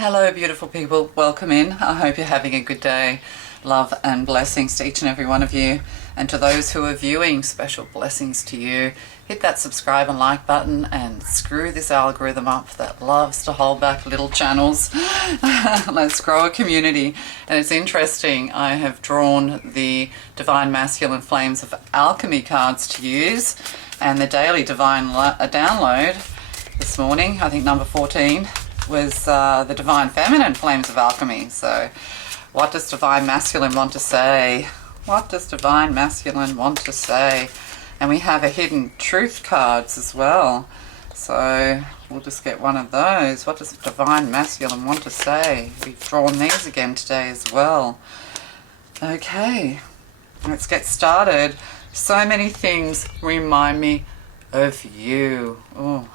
Hello beautiful people, welcome in. I hope you're having a good day. Love and blessings to each and every one of you, and to those who are viewing, special blessings to you. Hit that subscribe and like button and screw this algorithm up that loves to hold back little channels. Let's grow a community. And it's interesting, I have drawn the Divine Masculine Flames of Alchemy cards to use, and the daily divine download this morning, I think number 14, was the Divine Feminine Flames of Alchemy. So what does Divine Masculine want to say? What does Divine Masculine want to say? And we have a Hidden Truth cards as well. So we'll just get one of those. What does Divine Masculine want to say? We've drawn these again today as well. Okay, let's get started. So many things remind me of you. Oh,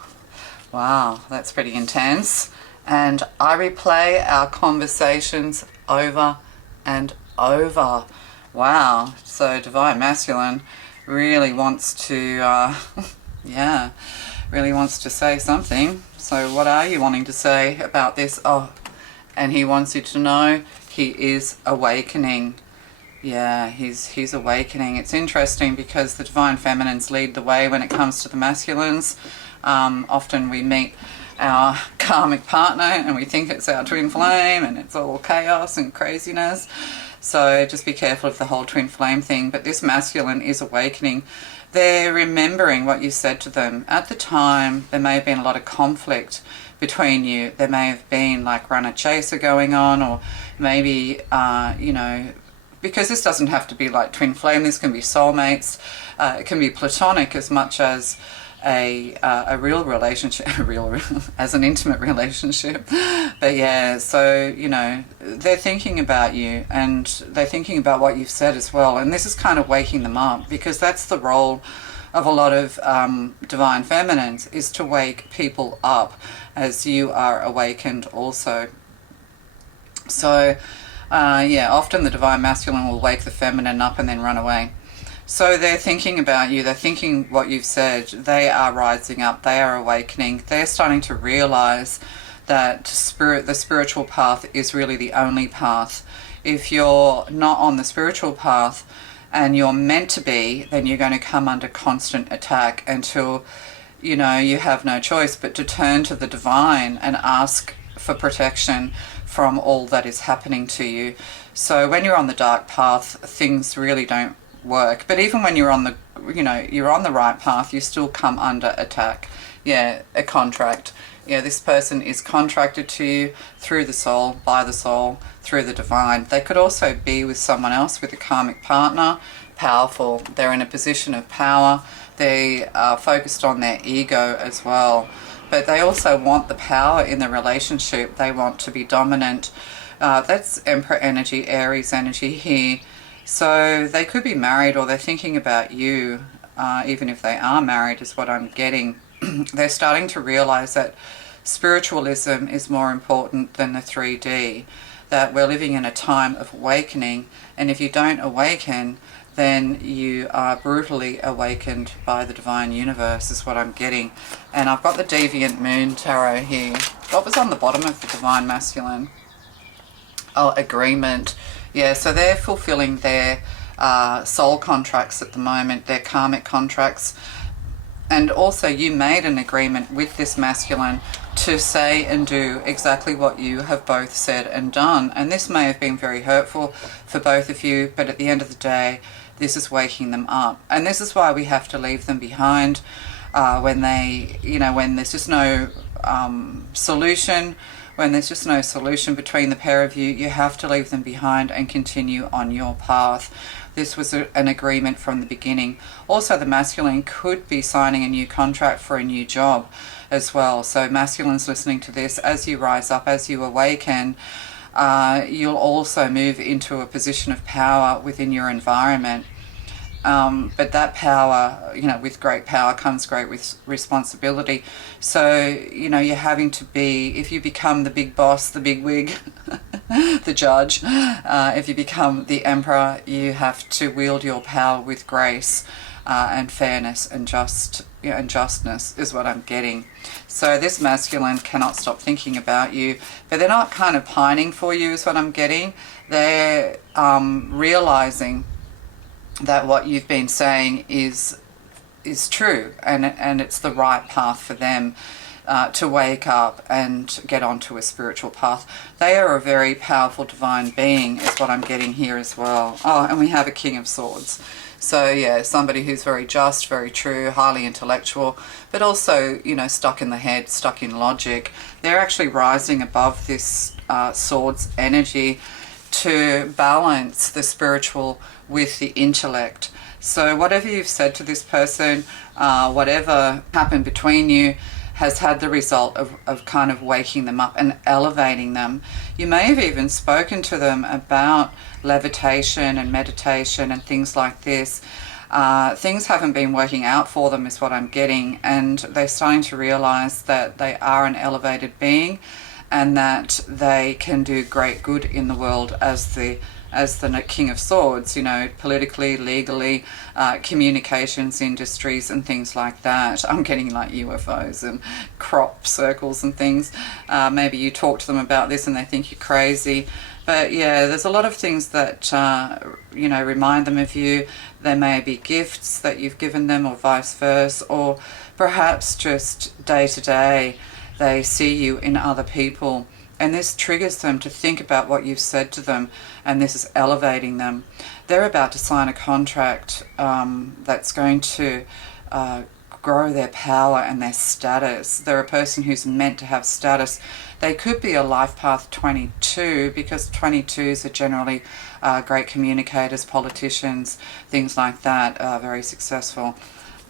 wow, that's pretty intense. And I replay our conversations over and over. Wow. So Divine Masculine really wants to, really wants to say something. So what are you wanting to say about this? Oh, and he wants you to know he is awakening. Yeah, he's awakening. It's interesting because the Divine Feminines lead the way when it comes to the masculines. Often we meet our karmic partner and we think it's our twin flame and it's all chaos and craziness. So just be careful of the whole twin flame thing. But this masculine is awakening. They're remembering what you said to them. At the time, there may have been a lot of conflict between you. There may have been like runner-chaser going on, or maybe, because this doesn't have to be like twin flame. This can be soulmates. It can be platonic as much as a real relationship, as an intimate relationship. But yeah, so, they're thinking about you and they're thinking about what you've said as well. And this is kind of waking them up, because that's the role of a lot of Divine Feminines, is to wake people up as you are awakened also. So, often the Divine Masculine will wake the Feminine up and then run away. So they're thinking about you, they're thinking what you've said, they are rising up, they are awakening, they're starting to realize that the spiritual path is really the only path. If you're not on the spiritual path and you're meant to be, then you're going to come under constant attack until, you have no choice but to turn to the divine and ask for protection from all that is happening to you. So when you're on the dark path, things really don't work. But even when you're on the right path, you still come under attack. Yeah, a contract. Yeah, this person is contracted to you through the soul, by the soul, through the divine. They could also be with someone else, with a karmic partner. Powerful. They're in a position of power. They are focused on their ego as well. But they also want the power in the relationship. They want to be dominant. That's Emperor energy, Aries energy here. So they could be married, or they're thinking about you, even if they are married, is what I'm getting. They're starting to realize that spiritualism is more important than the 3D, that we're living in a time of awakening, and if you don't awaken, then you are brutally awakened by the divine universe, is what I'm getting. And I've got the Deviant Moon tarot here. What was on the bottom of the Divine Masculine? Oh, agreement. Yeah, so they're fulfilling their soul contracts at the moment, their karmic contracts. And also you made an agreement with this masculine to say and do exactly what you have both said and done. And this may have been very hurtful for both of you, but at the end of the day, this is waking them up. And this is why we have to leave them behind when there's just no solution. When there's just no solution between the pair of you, you have to leave them behind and continue on your path. This was an agreement from the beginning. Also, the masculine could be signing a new contract for a new job as well. So masculines listening to this, as you rise up, as you awaken, you'll also move into a position of power within your environment. But that power, with great power comes great with responsibility. So, you're having to be, if you become the big boss, the big wig, the judge, if you become the emperor, you have to wield your power with grace. and fairness and and justness is what I'm getting. So this masculine cannot stop thinking about you, but they're not kind of pining for you is what I'm getting. They're realizing that what you've been saying is true, and it's the right path for them to wake up and get onto a spiritual path. They are a very powerful divine being is what I'm getting here as well. Oh, and we have a King of Swords. So yeah, somebody who's very just, very true, highly intellectual, but also, you know, stuck in the head, stuck in logic. They're actually rising above this swords energy to balance the spiritual with the intellect. So whatever you've said to this person, whatever happened between you, has had the result of kind of waking them up and elevating them. You may have even spoken to them about levitation and meditation and things like this. Things haven't been working out for them is what I'm getting, and they're starting to realize that they are an elevated being and that they can do great good in the world as the King of Swords, you know, politically, legally, communications industries and things like that. I'm getting like UFOs and crop circles and things. Maybe you talk to them about this and they think you're crazy. But yeah, there's a lot of things that, you know, remind them of you. There may be gifts that you've given them or vice versa, or perhaps just day to day they see you in other people. And this triggers them to think about what you've said to them, and this is elevating them. They're about to sign a contract that's going to grow their power and their status. They're a person who's meant to have status. They could be a life path 22, because 22s are generally great communicators, politicians, things like that, very successful.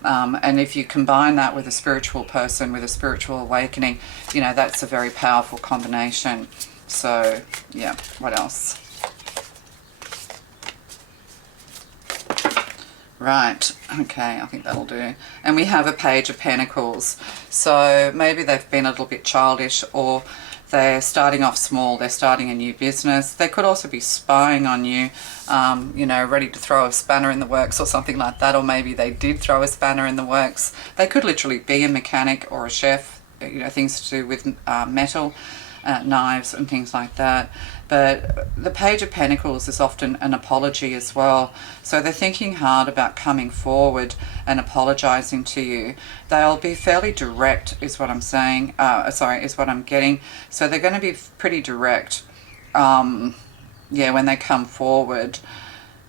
And if you combine that with a spiritual person, with a spiritual awakening, you know, that's a very powerful combination. So, yeah, what else? Right, okay, I think that'll do. And we have a Page of Pentacles. So maybe they've been a little bit childish, or they're starting off small, they're starting a new business. They could also be spying on you, you know, ready to throw a spanner in the works or something like that, or maybe they did throw a spanner in the works. They could literally be a mechanic or a chef, you know, things to do with metal, knives and things like that. But the Page of Pentacles is often an apology as well. So they're thinking hard about coming forward and apologizing to you. They'll be fairly direct is what I'm saying. Is what I'm getting. So they're going to be pretty direct, yeah, when they come forward,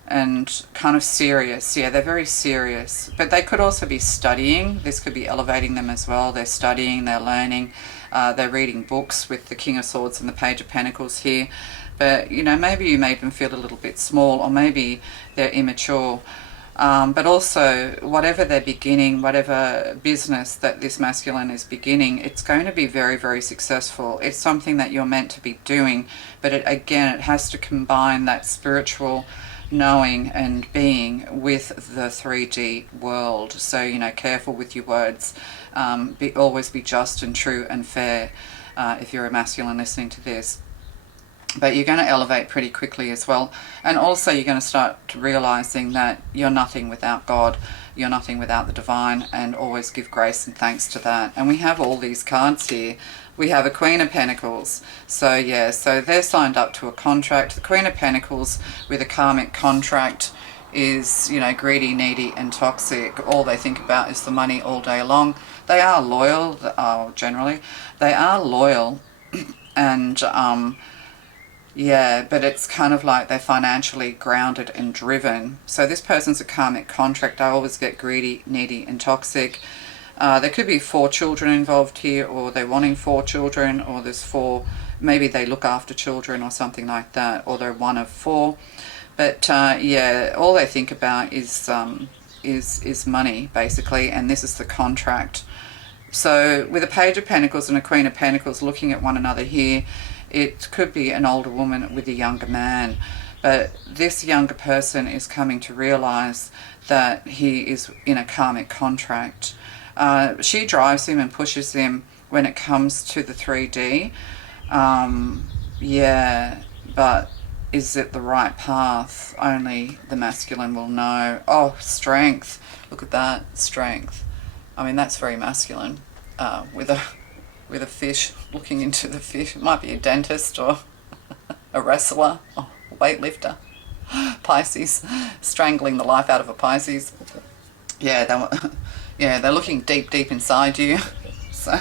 and kind of serious. Yeah, they're very serious. But they could also be studying. This could be elevating them as well. They're studying, they're learning. They're reading books with the King of Swords and the Page of Pentacles here. But, you know, maybe you made them feel a little bit small, or maybe they're immature. But also, whatever they're beginning, whatever business that this masculine is beginning, it's going to be very, very successful. It's something that you're meant to be doing. But it has to combine that spiritual knowing and being with the 3D world. So, you know, careful with your words. Always be just and true and fair if you're a masculine listening to this. But you're going to elevate pretty quickly as well. And also you're going to start realizing that you're nothing without God. You're nothing without the divine, and always give grace and thanks to that. And we have all these cards here. We have a Queen of Pentacles. So yeah, so they're signed up to a contract. The Queen of Pentacles with a karmic contract is, you know, greedy, needy and toxic. All they think about is the money all day long. They are loyal, generally. They are loyal and yeah, but it's kind of like they're financially grounded and driven. So this person's a karmic contract. I always get greedy, needy and toxic. There could be 4 children involved here, or they're wanting 4 children, or there's 4, maybe they look after children or something like that, or they're one of 4. But yeah, all they think about is money, basically, and this is the contract. So with a Page of Pentacles and a Queen of Pentacles looking at one another here, it could be an older woman with a younger man. But this younger person is coming to realize that he is in a karmic contract. She drives him and pushes him when it comes to the 3D. Yeah, but is it the right path? Only the masculine will know. Oh, strength. Look at that, strength. I mean, that's very masculine. With a fish, looking into the fish. It might be a dentist or a wrestler or a weightlifter. Pisces, strangling the life out of a Pisces. Yeah, they're looking deep inside you. So,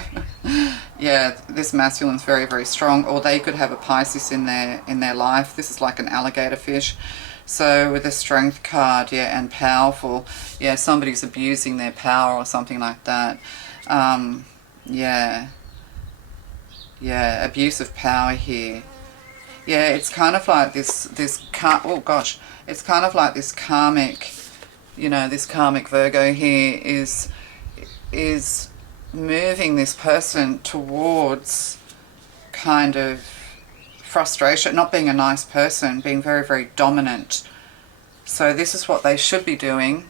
yeah, this masculine's very, very strong. Or they could have a Pisces in their life. This is like an alligator fish. So with a strength card, yeah, and powerful, yeah, somebody's abusing their power or something like that. Yeah, abuse of power here. Yeah, it's kind of like this oh gosh, it's kind of like this karmic, this karmic Virgo here is moving this person towards kind of frustration, not being a nice person, being very, very dominant. So this is what they should be doing,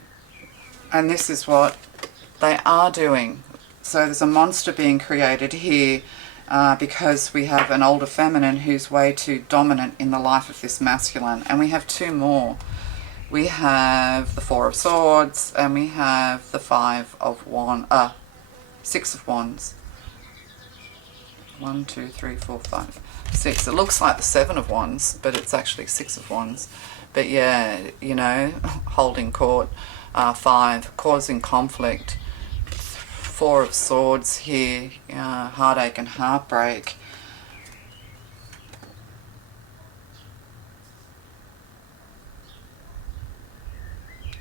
and this is what they are doing. So there's a monster being created here because we have an older feminine who's way too dominant in the life of this masculine. And we have two more. We have the Four of Swords, and we have the Six of Wands. 1, 2, 3, 4, 5, 6. It looks like the Seven of Wands, but it's actually Six of Wands. But yeah, holding court. 5, causing conflict. Four of Swords here, heartache and heartbreak.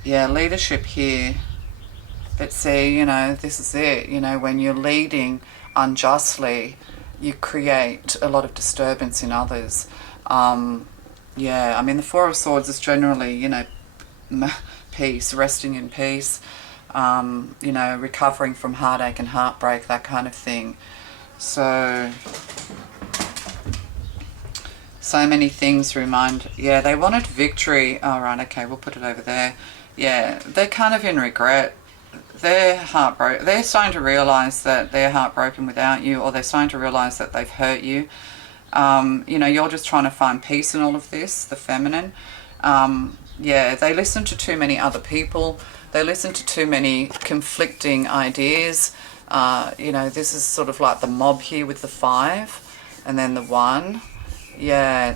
Yeah, leadership here. But see, this is it. When you're leading unjustly, you create a lot of disturbance in others. Yeah, I mean, the Four of Swords is generally, peace, resting in peace, recovering from heartache and heartbreak, that kind of thing. So many things remind, yeah, they wanted victory. Oh, right, okay, we'll put it over there. Yeah, they're kind of in regret. They're heartbroken. They're starting to realise that they're heartbroken without you, or they're starting to realise that they've hurt you. You're just trying to find peace in all of this, the feminine. Yeah, they listen to too many other people. They listen to too many conflicting ideas. This is sort of like the mob here with the 5 and then the 1. Yeah,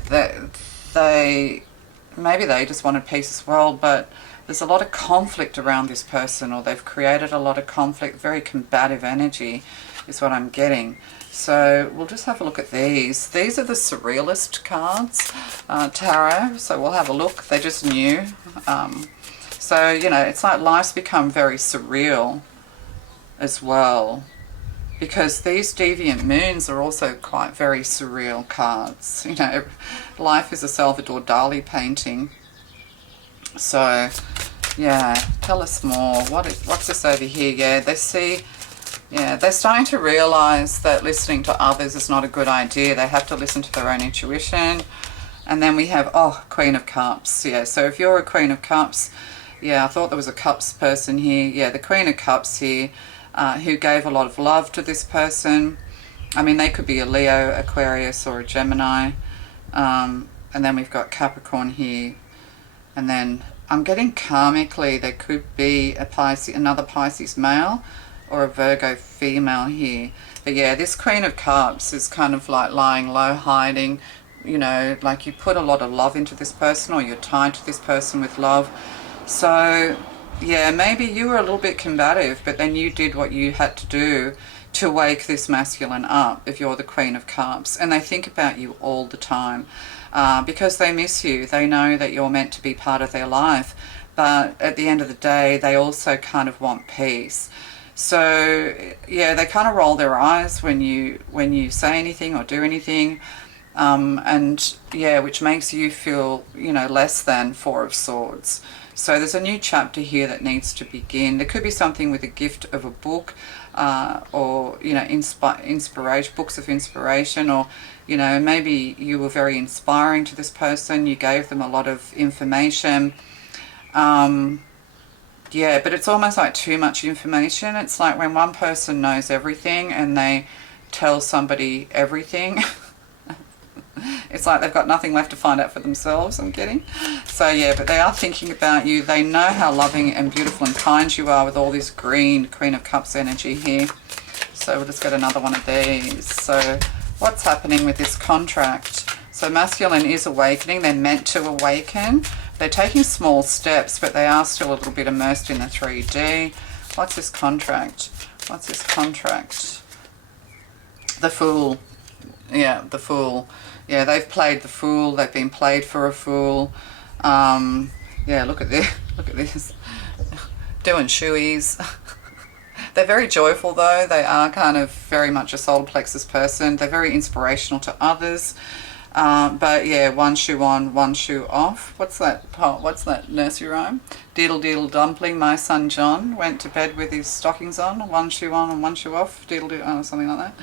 maybe they just wanted peace as well, but there's a lot of conflict around this person, or they've created a lot of conflict. Very combative energy is what I'm getting. So we'll just have a look at these. These are the Surrealist cards, tarot. So we'll have a look. They're just new. So, it's like life's become very surreal as well, because these Deviant Moons are also quite very surreal cards. Life is a Salvador Dali painting. So, yeah, tell us more. What's this over here? Yeah, they're starting to realise that listening to others is not a good idea. They have to listen to their own intuition. And then we have, Queen of Cups. Yeah, so if you're a Queen of Cups, yeah, I thought there was a Cups person here. Yeah, the Queen of Cups here, who gave a lot of love to this person. I mean, they could be a Leo, Aquarius, or a Gemini. And then we've got Capricorn here. And then I'm getting karmically there could be another Pisces male or a Virgo female here. But yeah, this Queen of Cups is kind of like lying low, hiding, like you put a lot of love into this person, or you're tied to this person with love. So yeah, maybe you were a little bit combative, but then you did what you had to do to wake this masculine up if you're the Queen of Cups. And they think about you all the time. Because they miss you. They know that you're meant to be part of their life, but at the end of the day they also kind of want peace. So yeah, they kind of roll their eyes when you say anything or do anything, and yeah, which makes you feel less than Four of Swords. So there's a new chapter here that needs to begin. There could be something with a gift of a book, or inspiration, books of inspiration, or maybe you were very inspiring to this person. You gave them a lot of information. Yeah, but it's almost like too much information. It's like when one person knows everything and they tell somebody everything. It's like they've got nothing left to find out for themselves, I'm getting. So yeah, but they are thinking about you. They know how loving and beautiful and kind you are with all this green Queen of Cups energy here. So we'll just get another one of these. So what's happening with this contract? So masculine is awakening. They're meant to awaken. They're taking small steps, but they are still a little bit immersed in the 3D. What's this contract? What's this contract? The Fool. Yeah, the Fool. Yeah, they've played the Fool. They've been played for a fool. Yeah, look at this. Look at this. Doing shoeies. They're very joyful though. They are kind of very much a solar plexus person. They're very inspirational to others. But yeah, one shoe on, one shoe off. What's that? What's that nursery rhyme? Diddle diddle dumpling, my son John went to bed with his stockings on, one shoe on and one shoe off. Diddle diddle, something like that.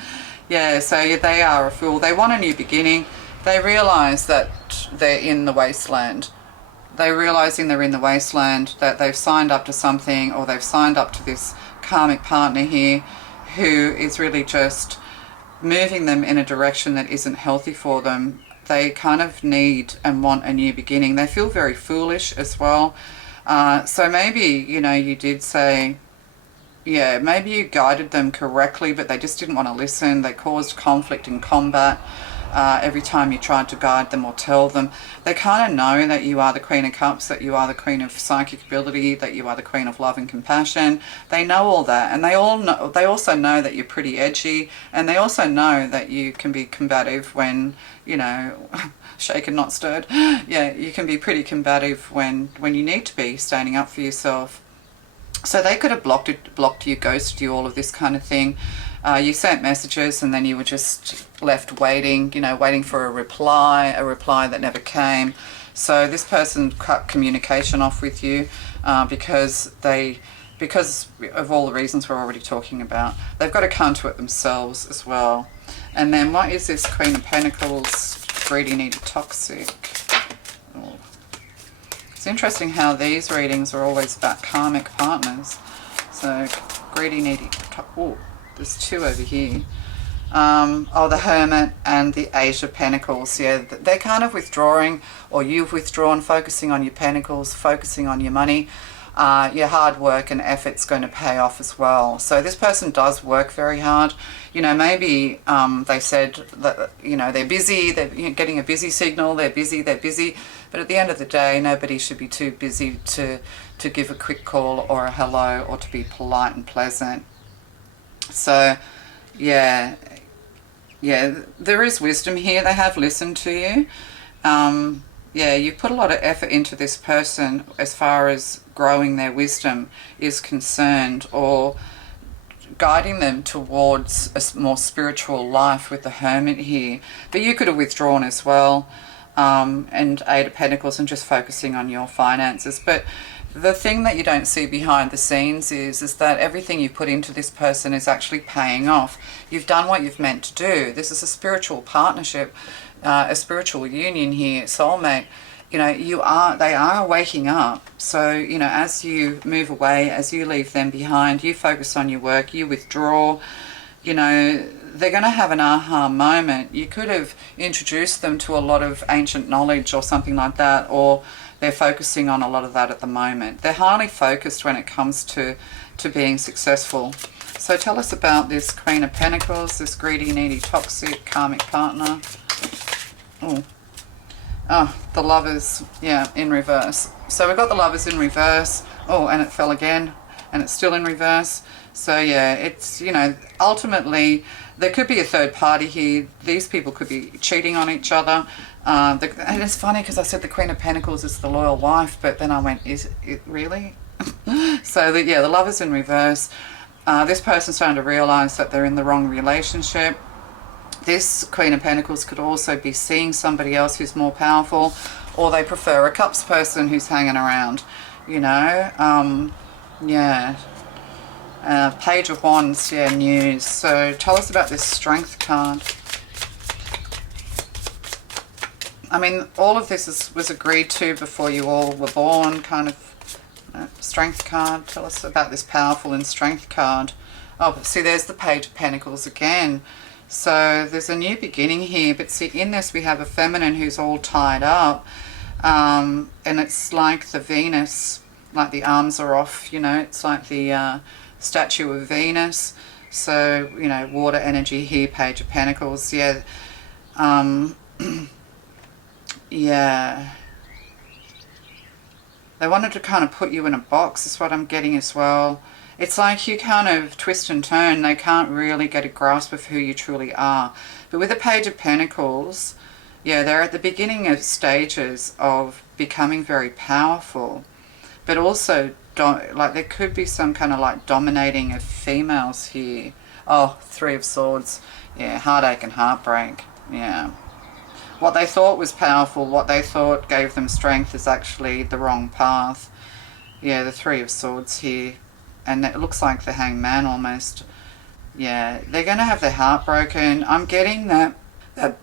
Yeah, so yeah, they are a fool. They want a new beginning. They realise that they're in the wasteland. They're realising they're in the wasteland, that they've signed up to something, or they've signed up to this karmic partner here who is really just moving them in a direction that isn't healthy for them. They kind of need and want a new beginning. They feel very foolish as well. So maybe, you know, you did say, yeah, maybe you guided them correctly, but they just didn't want to listen. They caused conflict and combat every time you tried to guide them or tell them. They kind of know that you are the Queen of Cups, that you are the Queen of Psychic Ability, that you are the Queen of Love and Compassion. They know all that, and they also know that you're pretty edgy, and they also know that you can be combative when, you know, shaken not stirred. Yeah, you can be pretty combative when you need to be standing up for yourself. So they could have blocked you, ghosted you, all of this kind of thing. You sent messages and then you were just left waiting, you know, waiting for a reply that never came. So this person cut communication off with you because of all the reasons we're already talking about. They've got to come to it themselves as well. And then what is this Queen of Pentacles? Greedy, needy, toxic. Oh. It's interesting how these readings are always about karmic partners. So greedy, needy, oh, there's two over here. Oh, the Hermit and the Eight of Pentacles. Yeah, they're kind of withdrawing, or you've withdrawn, focusing on your pentacles, focusing on your money. Your hard work and effort's going to pay off as well. So this person does work very hard. You know, maybe they said that, you know, they're busy, they're getting a busy signal, they're busy. But at the end of the day, nobody should be too busy to give a quick call or a hello or to be polite and pleasant. So, yeah, there is wisdom here. They have listened to you. Yeah, you put a lot of effort into this person as far as growing their wisdom is concerned, or guiding them towards a more spiritual life with the Hermit here. But you could have withdrawn as well, and Eight of Pentacles, and just focusing on your finances. But the thing that you don't see behind the scenes is that everything you put into this person is actually paying off. You've done what you've meant to do. This is a spiritual partnership, a spiritual union here, soulmate. You know, they are waking up. So, you know, as you move away, as you leave them behind, you focus on your work, you withdraw, you know, they're going to have an aha moment. You could have introduced them to a lot of ancient knowledge or something like that, or they're focusing on a lot of that at the moment. They're highly focused when it comes to being successful. So tell us about this Queen of Pentacles, this greedy, needy, toxic, karmic partner. Oh, the Lovers, yeah, in reverse. So we've got the Lovers in reverse. Oh, and it fell again, and it's still in reverse. So yeah, it's, you know, ultimately there could be a third party here. These people could be cheating on each other. And it's funny because I said the Queen of Pentacles is the loyal wife, but then I went, is it really? So yeah, the Lovers in reverse. This person's starting to realise that they're in the wrong relationship. This Queen of Pentacles could also be seeing somebody else who's more powerful, or they prefer a Cups person who's hanging around, you know. Yeah. Page of Wands, yeah, news. So tell us about this Strength card. I mean, all of this was agreed to before you all were born, kind of. Strength card. Tell us about this powerful and Strength card. Oh, see, there's the Page of Pentacles again. So there's a new beginning here, but see, in this we have a feminine who's all tied up, and it's like the Venus, like the arms are off, you know, it's like the statue of Venus. So, you know, water energy here, Page of Pentacles, yeah. Yeah. They wanted to kind of put you in a box, is what I'm getting as well. It's like you kind of twist and turn. They can't really get a grasp of who you truly are. But with the Page of Pentacles, yeah, they're at the beginning of stages of becoming very powerful. But also, like, there could be some kind of like dominating of females here. Oh, Three of Swords. Yeah, heartache and heartbreak. Yeah. What they thought was powerful, what they thought gave them strength, is actually the wrong path. Yeah, the Three of Swords here. And it looks like the Hangman almost. Yeah, they're going to have their heart broken. I'm getting that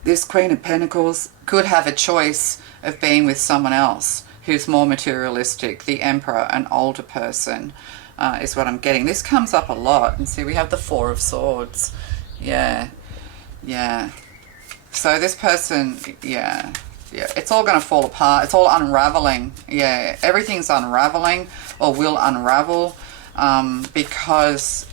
this Queen of Pentacles could have a choice of being with someone else who's more materialistic. The Emperor, an older person, is what I'm getting. This comes up a lot. And see, we have the Four of Swords. Yeah, yeah. So this person, yeah, it's all going to fall apart. It's all unraveling. Yeah, everything's unraveling or will unravel, because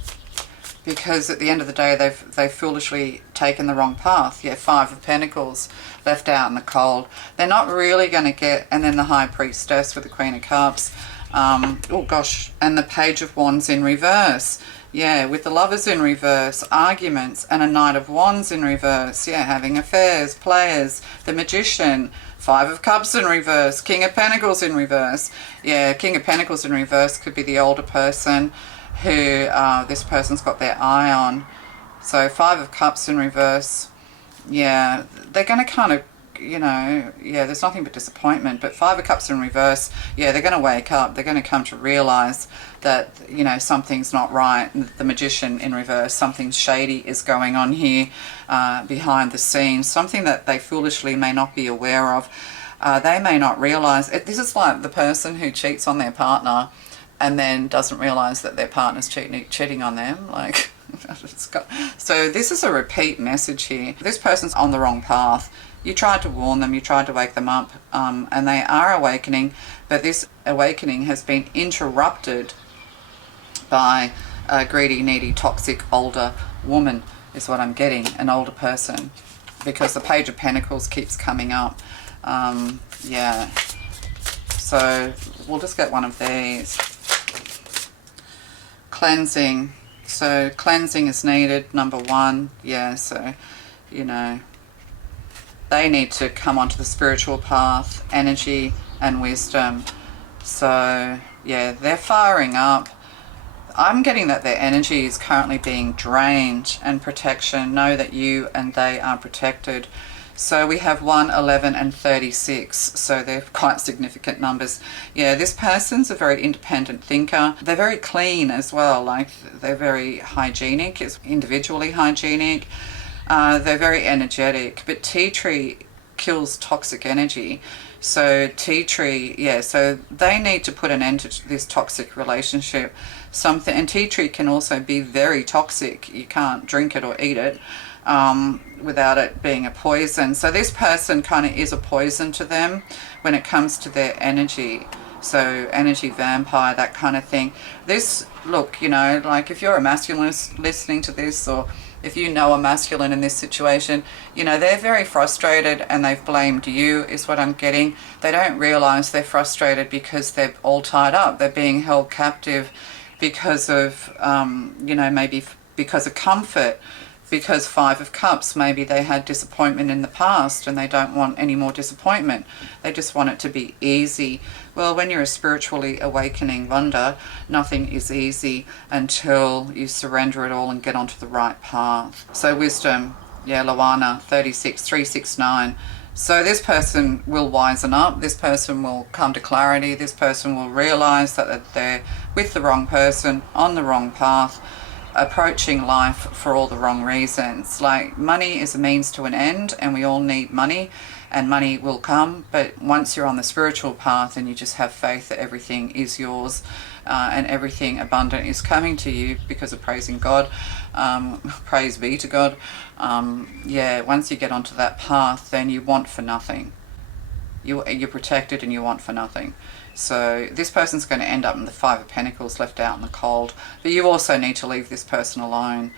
at the end of the day they've foolishly taken the wrong path. Yeah, Five of Pentacles, left out in the cold. They're not really going to get, and then the High Priestess with the Queen of Cups. Oh gosh, and the Page of Wands in reverse. Yeah, with the Lovers in reverse, arguments, and a Knight of Wands in reverse. Yeah, having affairs, players, the Magician, Five of Cups in reverse, King of Pentacles in reverse. Yeah, King of Pentacles in reverse could be the older person who this person's got their eye on. So Five of Cups in reverse. Yeah, they're going to kind of, you know, yeah, there's nothing but disappointment. But Five of Cups in reverse, yeah, they're going to wake up. They're going to come to realize that, you know, something's not right. The Magician in reverse, something shady is going on here behind the scenes, something that they foolishly may not be aware of. They may not realize it. This is like the person who cheats on their partner and then doesn't realize that their partner's cheating on them. Like, so this is a repeat message here. This person's on the wrong path. You tried to warn them, you tried to wake them up, and they are awakening, but this awakening has been interrupted by a greedy, needy, toxic, older woman, is what I'm getting, an older person, because the Page of Pentacles keeps coming up. Yeah, so we'll just get one of these. Cleansing. So cleansing is needed, number one. Yeah, so, you know, they need to come onto the spiritual path, energy and wisdom. So, yeah, they're firing up. I'm getting that their energy is currently being drained, and protection. Know that you and they are protected. So we have 1, 11 and 36. So they're quite significant numbers. Yeah, this person's a very independent thinker. They're very clean as well. Like, they're very hygienic, it's individually hygienic. They're very energetic, but tea tree kills toxic energy. So tea tree, yeah, so they need to put an end to this toxic relationship. And tea tree can also be very toxic. You can't drink it or eat it without it being a poison. So this person kind of is a poison to them when it comes to their energy. So energy vampire, that kind of thing. This, look, you know, like if you're a masculine listening to this, or if you know a masculine in this situation, you know, they're very frustrated and they've blamed you, is what I'm getting. They don't realize they're frustrated because they're all tied up. They're being held captive because of, you know, maybe because of comfort, because Five of Cups, maybe they had disappointment in the past and they don't want any more disappointment. They just want it to be easy. Well, when you're a spiritually awakening wonder, nothing is easy until you surrender it all and get onto the right path. So wisdom, yeah, Loana, 36, 369. So this person will wisen up. This person will come to clarity. This person will realize that they're with the wrong person, on the wrong path, approaching life for all the wrong reasons. Like, money is a means to an end, and we all need money, and money will come. But once you're on the spiritual path and you just have faith that everything is yours, and everything abundant is coming to you because of praising God, praise be to God, yeah, once you get onto that path, then you want for nothing. You're protected and you want for nothing. So this person's going to end up in the Five of Pentacles, left out in the cold. But you also need to leave this person alone.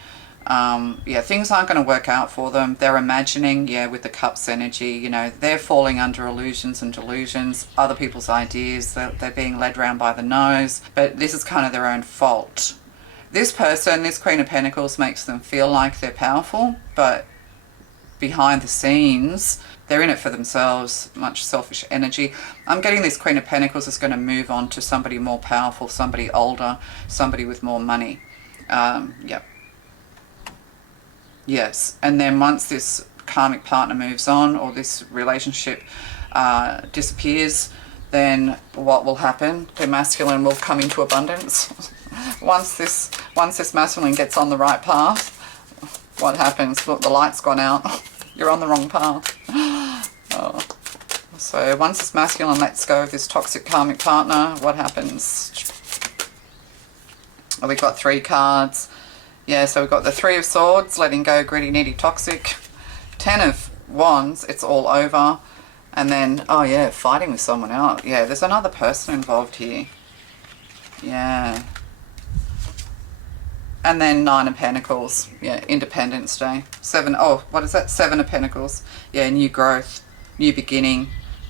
Yeah, things aren't going to work out for them. They're imagining, yeah, with the Cups energy, you know, they're falling under illusions and delusions, other people's ideas, they're being led around by the nose. But this is kind of their own fault. This person, this Queen of Pentacles, makes them feel like they're powerful, but behind the scenes, they're in it for themselves, much selfish energy. I'm getting this Queen of Pentacles is going to move on to somebody more powerful, somebody older, somebody with more money. Yep. Yes. And then once this karmic partner moves on, or this relationship disappears, then what will happen? The masculine will come into abundance. Once this masculine gets on the right path, what happens? Look, the light's gone out. You're on the wrong path. Oh. So once this masculine lets go of this toxic karmic partner, what happens? Oh, we've got 3 cards. Yeah, so we've got the 3 of Swords, letting go, greedy, needy, toxic. 10 of Wands, it's all over. And then, oh yeah, fighting with someone else. Yeah, there's another person involved here. Yeah. And then 9 of Pentacles, yeah, Independence Day. 7, oh, what is that? 7 of Pentacles. Yeah, new growth, new beginning,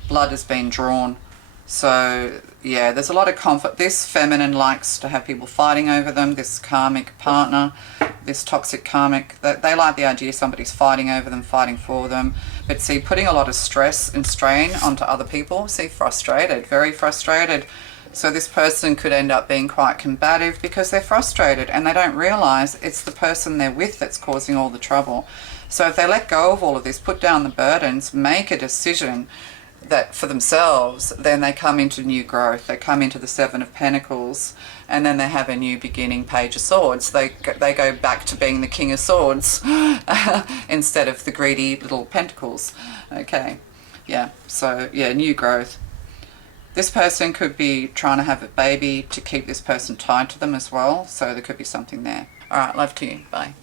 blood has been drawn. So, yeah, there's a lot of conflict. This feminine likes to have people fighting over them, this karmic partner, this toxic karmic. They like the idea somebody's fighting over them, fighting for them. But see, putting a lot of stress and strain onto other people. See, frustrated, very frustrated. So this person could end up being quite combative because they're frustrated and they don't realise it's the person they're with that's causing all the trouble. So if they let go of all of this, put down the burdens, make a decision that for themselves, then they come into new growth. They come into the 7 of Pentacles, and then they have a new beginning, Page of Swords. They go back to being the King of Swords instead of the greedy little Pentacles. Okay, yeah, so yeah, new growth. This person could be trying to have a baby to keep this person tied to them as well. So there could be something there. All right, love to you. Bye.